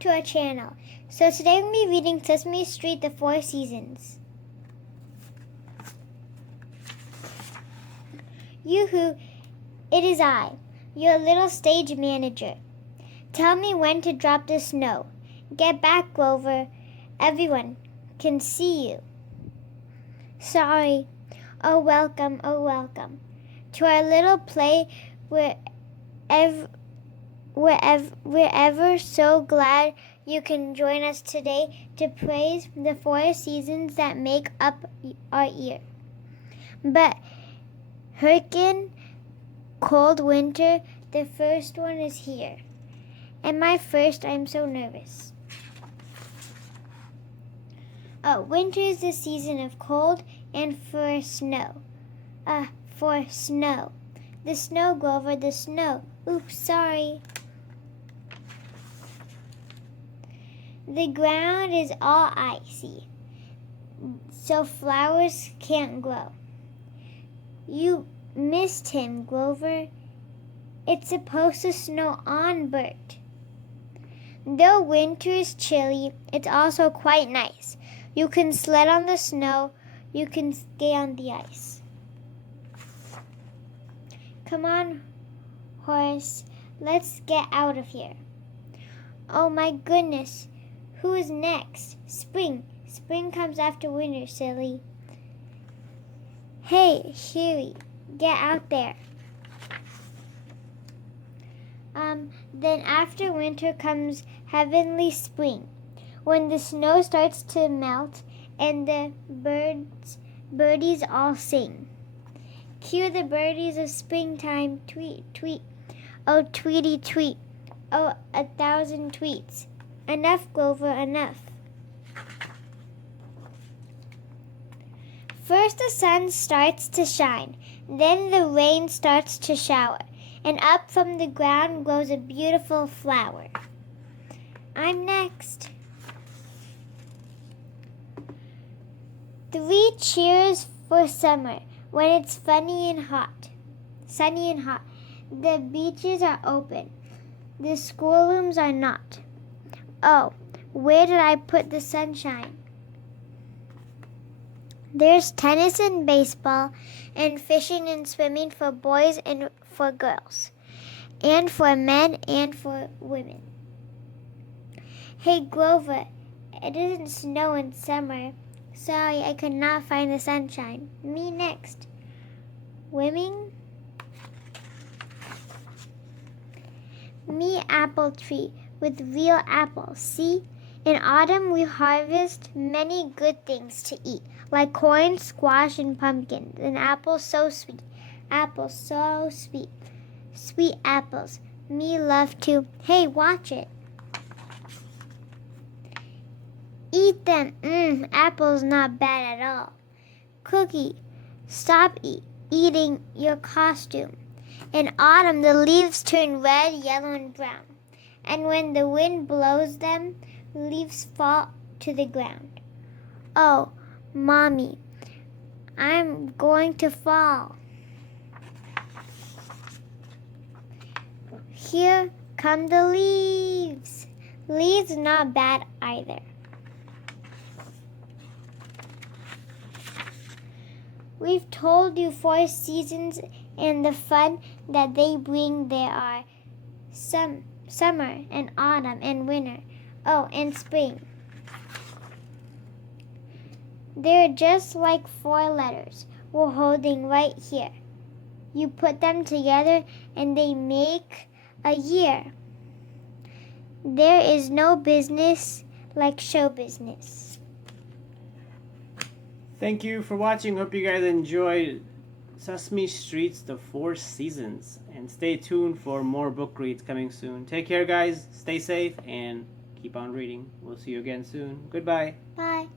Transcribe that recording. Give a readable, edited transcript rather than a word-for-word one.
back to our channel. So today we'll be reading Sesame Street, The Four Seasons. Yoo-hoo, it is I, your little stage manager. Tell me when to drop the snow. Get back, Grover. Everyone can see you. Sorry. Oh, welcome, to our little play we're ever so glad you can join us today to praise the four seasons that make up our year. But hurricane, cold winter, the first one is here. And my first, I'm so nervous. Oh, winter is the season of cold and for snow. For snow. The snow, Grover, the snow. Oops, sorry. The ground is all icy, so flowers can't grow. You missed him, Grover. It's supposed to snow on Bert. Though winter is chilly, it's also quite nice. You can sled on the snow, you can skate on the ice. Come on, Horace, let's get out of here. Oh my goodness, who is next? Spring. Spring comes after winter, silly. Hey, Huey, get out there. Then after winter comes heavenly spring, when the snow starts to melt and the birdies all sing. Cue the birdies of springtime, tweet, tweet. Oh, tweety, tweet. Oh, 1,000 tweets. Enough, Grover, enough. First the sun starts to shine, then the rain starts to shower, and up from the ground grows a beautiful flower. I'm next. 3 cheers for summer, when it's sunny and hot. The beaches are open. The schoolrooms are not. Oh, where did I put the sunshine? There's tennis and baseball and fishing and swimming for boys and for girls, and for men and for women. Hey, Grover, it doesn't snow in summer. Sorry, I could not find the sunshine. Me next. Swimming? Me apple tree with real apples. See? In autumn we harvest many good things to eat, like corn, squash, and pumpkins, and apples so sweet. Apples so sweet. Sweet apples. Me love to. Hey, watch it. Eat them. Apples not bad at all. Cookie, stop eating your costume. In autumn, the leaves turn red, yellow, and brown. And when the wind blows them, leaves fall to the ground. Oh, Mommy, I'm going to fall. Here come the leaves. Leaves not bad either. We've told you 4 seasons and the fun that they bring. There are summer and autumn and winter. Oh, and spring. They're just like 4 letters we're holding right here. You put them together and they make a year. There is no business like show business. Thank you for watching. Hope you guys enjoyed Sesame Street's The Four Seasons. And stay tuned for more book reads coming soon. Take care, guys. Stay safe and keep on reading. We'll see you again soon. Goodbye. Bye.